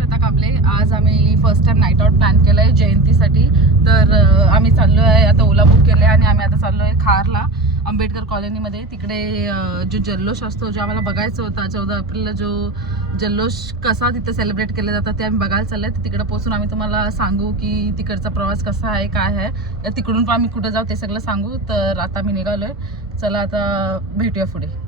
श्वेता काबले. आज आम्ही first time night out plan केलं आहे जयंतीसाठी. तर आम्ही चाललो आहे, आता ओला बुक केलं आहे आणि आम्ही आता चाललो आहे खारला, आंबेडकर कॉलनीमध्ये. तिकडे जो जल्लोष असतो जो आम्हाला बघायचं होता 14 एप्रिलला, जो जल्लोष कसा तिथे सेलिब्रेट केला जातं ते आम्ही बघायला चाललो आहे. तिकडे पोहोचून आम्ही तुम्हाला सांगू की तिकडचा प्रवास कसा आहे, काय आहे, तिकडून पण आम्ही कुठं जाऊ ते सगळं सांगू. तर आता मी निघालो आहे, चला आता भेटूया पुढे.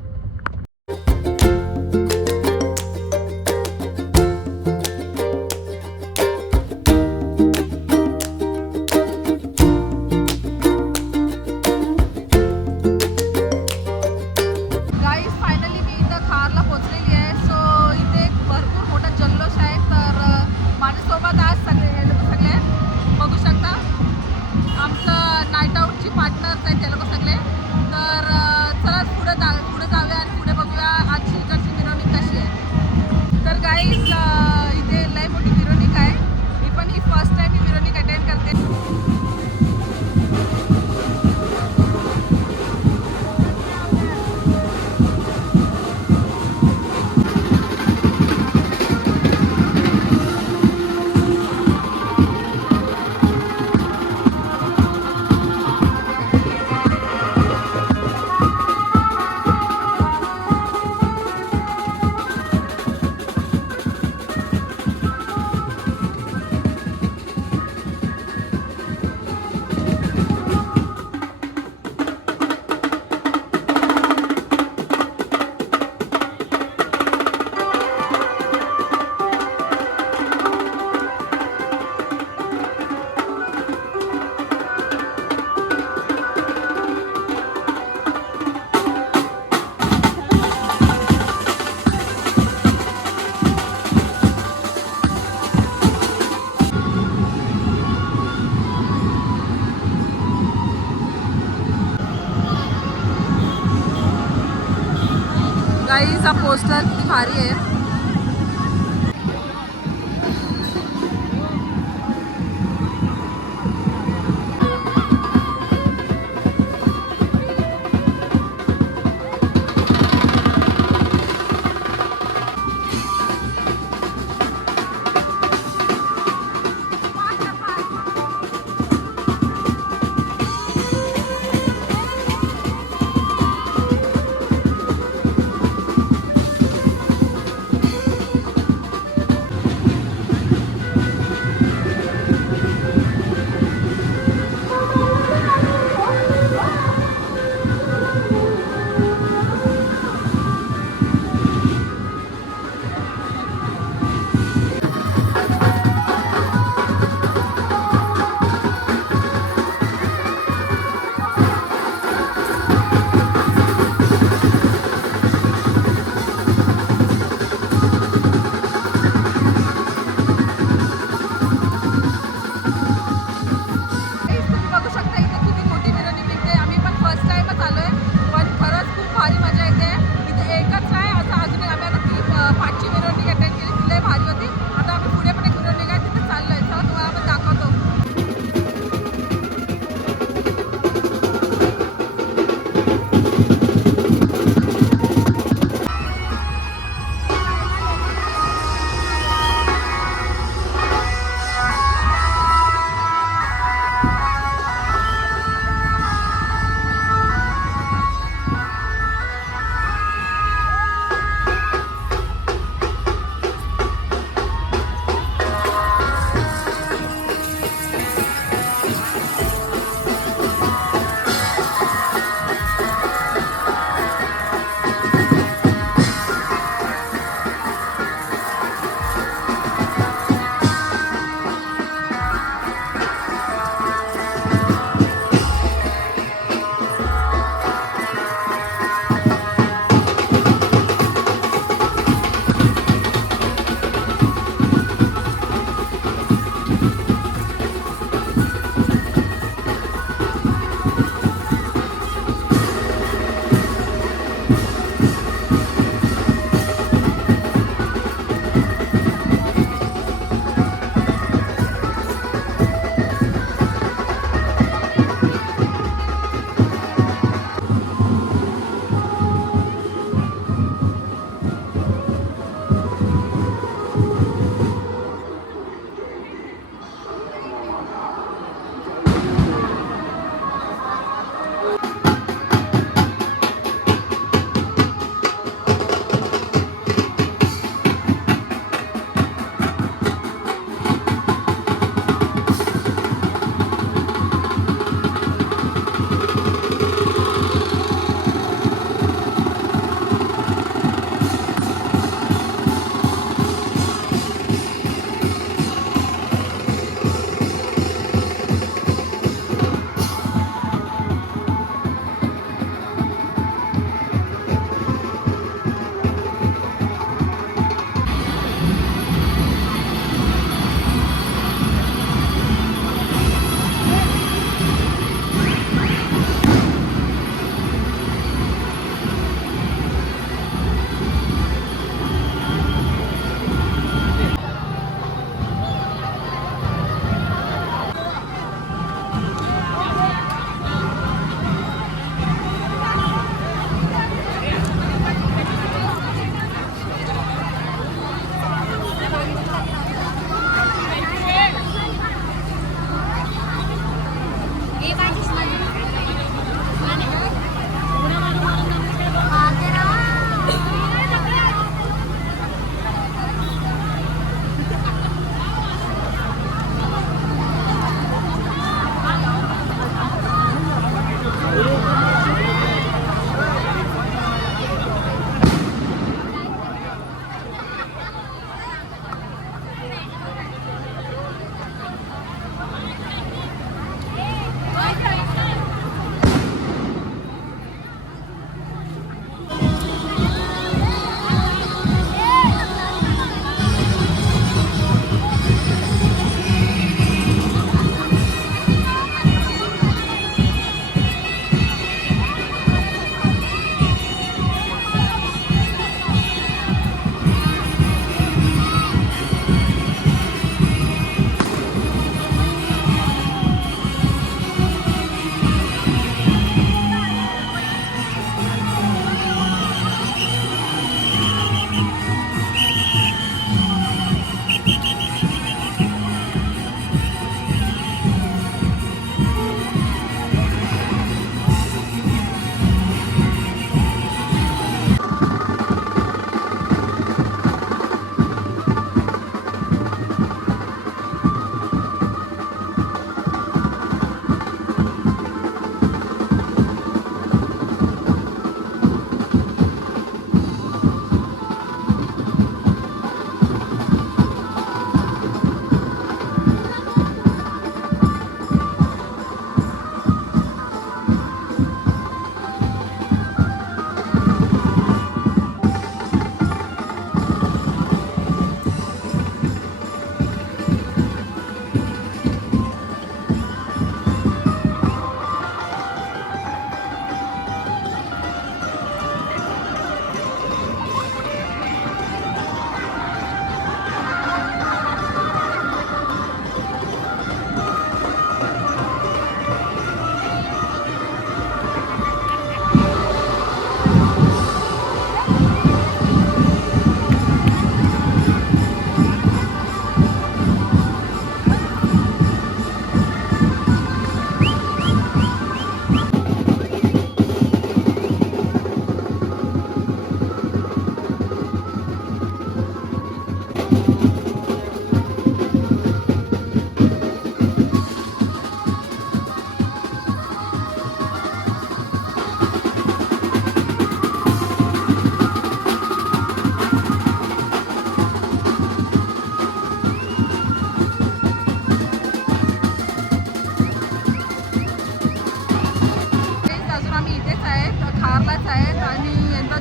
गाईज हा पोस्टर किती भारी आहे.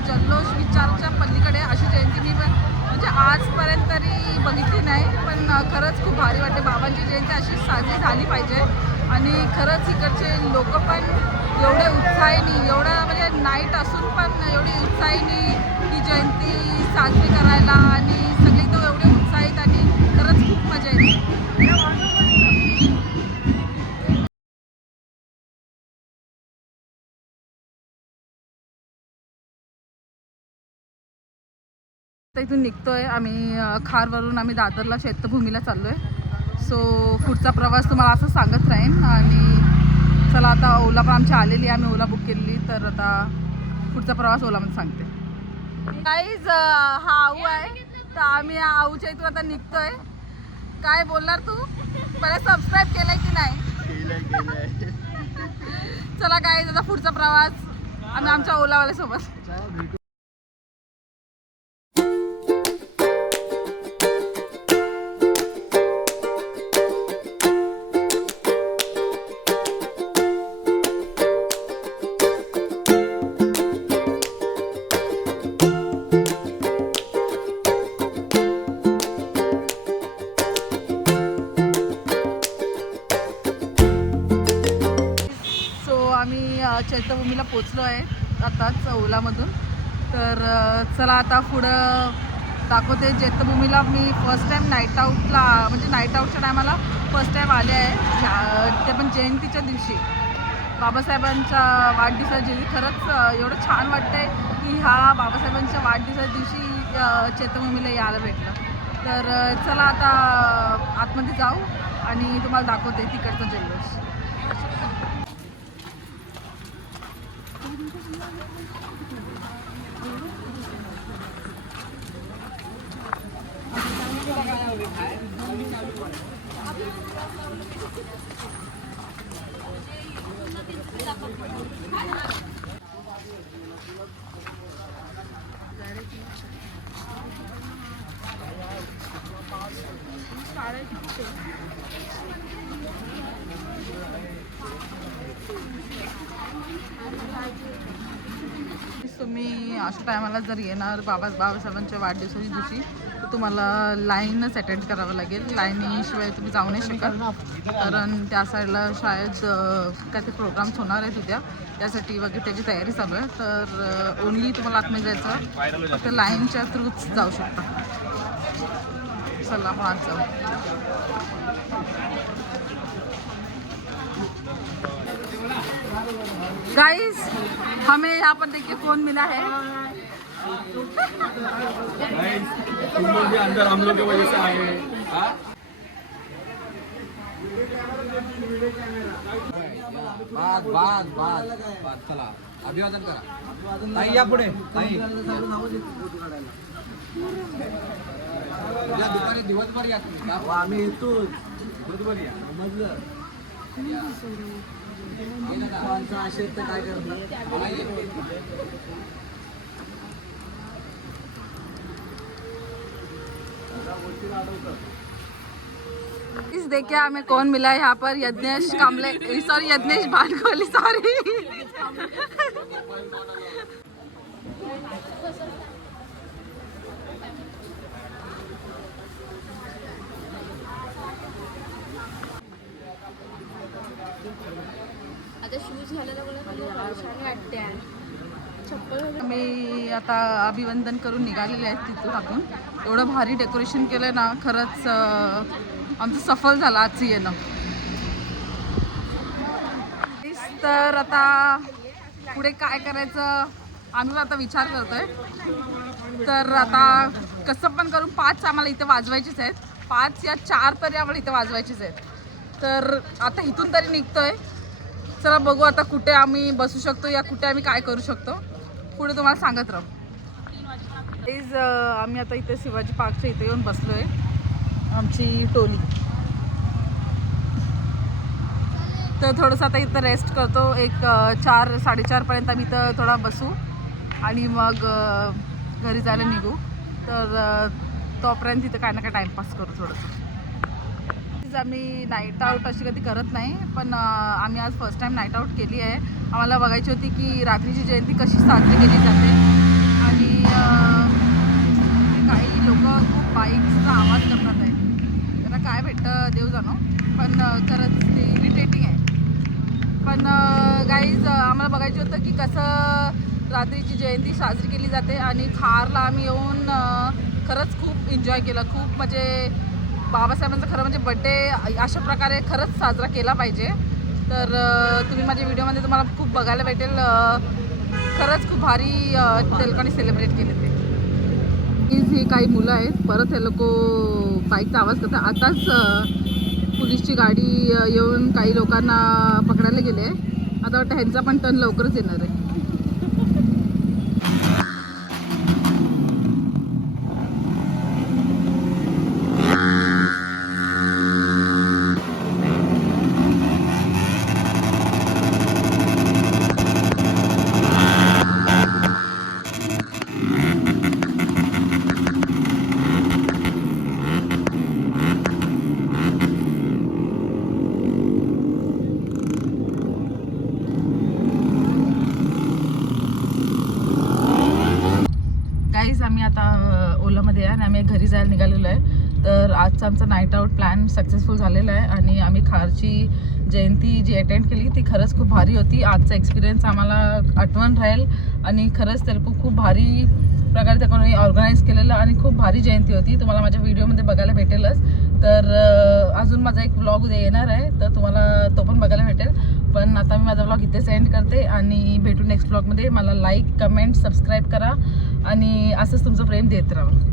जल्लोष विचारच्या पलीकडे अशी जयंती मी म्हणजे आजपर्यंत तरी बघितली नाही, पण खरंच खूप भारी वाटते. बाबांची जयंती अशी साजरी झाली पाहिजे आणि खरंच इकडचे लोक पण एवढे उत्साहीने, एवढं म्हणजे नाईट असून पण एवढी उत्साहीने ही जयंती साजरी करायला आणि सगळे तो एवढे उत्साहित आणि खरंच खूप मजा येते. इथून निघतोय आम्ही खारवरून आम्ही दादरला चैत्यभूमीला चाललोय. सो पुढचा प्रवास तुम्हाला असं सांगत राहीन. आणि चला आता ओला पण आमची आलेली आहे, आम्ही ओला बुक केलेली, तर आता पुढचा प्रवास ओलामध्ये सांगते. काहीच हा आऊ आहे, तर आम्ही आऊच्या इथून आता निघतोय. काय बोलणार तू? मला सबस्क्राईब केलंय की नाही? चला काय आता पुढचा प्रवास आम्ही आमच्या ओलावाल्यासोबत. चैत्यभूमीला पोचलो आहे आताच ओलामधून. तर चला आता पुढं दाखवते. चैत्यभूमीला मी फर्स्ट टाईम नाईट आऊटला म्हणजे नाईट आऊटच्या टायमाला फर्स्ट टाईम आले आहे, ते पण जयंतीच्या दिवशी, बाबासाहेबांच्या वाढदिवसाच्या दिवशी. खरंच एवढं छान वाटतं आहे की ह्या बाबासाहेबांच्या वाढदिवसाच्या दिवशी चैत्यभूमीला यायला भेटलं. तर चला आता आतमध्ये जाऊ आणि तुम्हाला दाखवते तिकडचं जल्लोष. तुम्ही अशा टायमाला जर येणार बाबासाहेबांच्या वाढदिवसाच्या दिवशी, तर तुम्हाला लाईनच अटेंड करावं लागेल. लाईनीशिवाय तुम्ही जाऊ नाही शकत, कारण त्या साईडला शाळेत काय ते प्रोग्राम्स होणार आहेत उद्या, त्यासाठी वगैरे त्याची तयारी चालू आहे. तर ओन्ली तुम्हाला आतमध्ये जायचं, फक्त लाईनच्या थ्रूच जाऊ शकता. चला आपण आज जाऊ. गाइस, हमें यहाँ पर देखिए कौन मिला है. तुम लोग भी अंदर हम लोग की वजह से आए हैं. बाद चला अभिवादन करा. ताई या पुढे. ताई उद्या दुपारी दिवसभर या. आम्ही येतो दिवसभर या. समजलं. असेल तर काय करणार. इस देखिए हमें कौन मिला है यहाँ पर. यज्ञेश कामले, सॉरी यज्ञेश भानकोली, सॉरी. आता शूज घालायला छान वाटते. मी आता अभिवंदन करून निघालेले आहेत तिथून आतून. एवढं भारी डेकोरेशन केलं ना, खरंच आमचं सफल झालं आजचं येणं. तर आता पुढे काय करायचं आम्ही आता विचार करतोय. तर आता कसं पण करून 5 आम्हाला इथे वाजवायचीच आहेत. 5 या 4 तरी आम्हाला इथे वाजवायचीच आहेत. तर आता इथून तरी निघतोय. चला बघू आता कुठे आम्ही बसू शकतो या कुठे आम्ही काय करू शकतो, पुढे तुम्हाला सांगत राहू. प्लीज आम्ही आता इथे शिवाजी पार्कच्या इथे येऊन बसलो आहे, आमची टोली. तर थोडंसं आता इथं रेस्ट करतो. एक 4-4:30पर्यंत आम्ही इथं थोडा बसू आणि मग घरी जायला निघू. तर तोपर्यंत इथं काय ना काय टाईमपास करू थोडंसं. आम्ही नाईट आऊट अशी कधी करत नाही, पण आम्ही आज फर्स्ट टाईम नाईट आऊट केली आहे. आम्हाला बघायची होती की रात्रीची जयंती कशी साजरी केली जाते. बाईकचा आवाज करतात आहे. त्याला काय भेटतं देव जाणो, पण खरंच ते इरिटेटिंग आहे. पण गाईज आम्हाला बघायचं होतं की कसं रात्रीची जयंती साजरी केली जाते आणि खारला आम्ही येऊन खरंच खूप एन्जॉय केलं. खूप म्हणजे बाबासाहेबांचा खरं म्हणजे बड्डे अशा प्रकारे खरंच साजरा केला पाहिजे. तर तुम्ही माझ्या व्हिडिओमध्ये तुम्हाला खूप बघायला भेटेल. खरंच खूप भारी त्या लोकांनी सेलिब्रेट केले ते. ही काही मुलं आहेत, परत हे लोक बाईकचा आवाज करतात. आताच पोलीसची गाडी येऊन काही लोकांना पकडायला गेले. आता वाटतं ह्यांचा पण टर्न लवकरच येणार आहे. गाईज आम्ही आता ओलामध्ये आहे आणि आम्ही घरी जायला निघालेलो आहे. तर आजचा आमचा नाईट आऊट प्लॅन सक्सेसफुल झालेला आहे आणि आम्ही खारची जयंती जी अटेंड केली ती खरंच खूप भारी होती. आजचा एक्सपिरियन्स आम्हाला आठवण राहील आणि खरंच ते लोक खूप भारी प्रकारे त्याकडून ऑर्गनाईज केलेलं आणि खूप भारी जयंती होती. तुम्हाला माझ्या व्हिडिओमध्ये बघायला भेटेलच. तर अजून माझा एक व्लॉग उद्या येणार आहे, तर तुम्हाला तो पण बघायला भेटेल. पण आता मी माझा व्लॉग इथेच एंड करते आणि भेटू नेक्स्ट व्लॉगमध्ये. मला लाईक, कमेंट, सबस्क्राईब करा आणि असंच तुमचं प्रेम देत राहा.